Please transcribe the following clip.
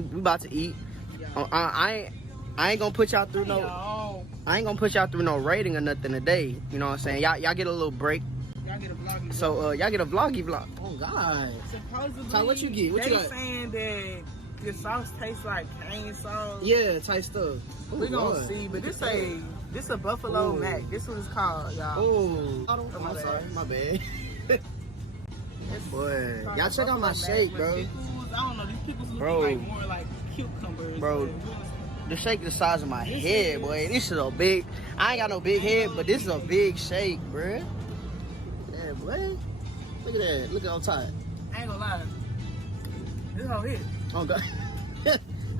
we about to eat. I ain't gonna put y'all through no. I ain't gonna put y'all through no rating or nothing today. You know what I'm saying? Y'all get a little break. Y'all get a vloggy. So y'all get a vloggy vlog. Oh God. Supposedly, Ty, what you get? What they you got? saying that the sauce tastes like cane sauce. Yeah, type stuff. We gonna see, but this a buffalo mac. This what it's called, y'all. Oh, my I'm bad. sorry, my bad. Boy, Called y'all a check out my buffalo shake, mac bro. with pickles. I don't know. These pickles look Bro. like more like cucumbers. Bro, the shake the size of my head, boy. This is a big. I ain't got no big head, but this is a big shake, bruh. Yeah, boy. Look at that. Look at on top. I ain't gonna lie. This whole hit. Oh God.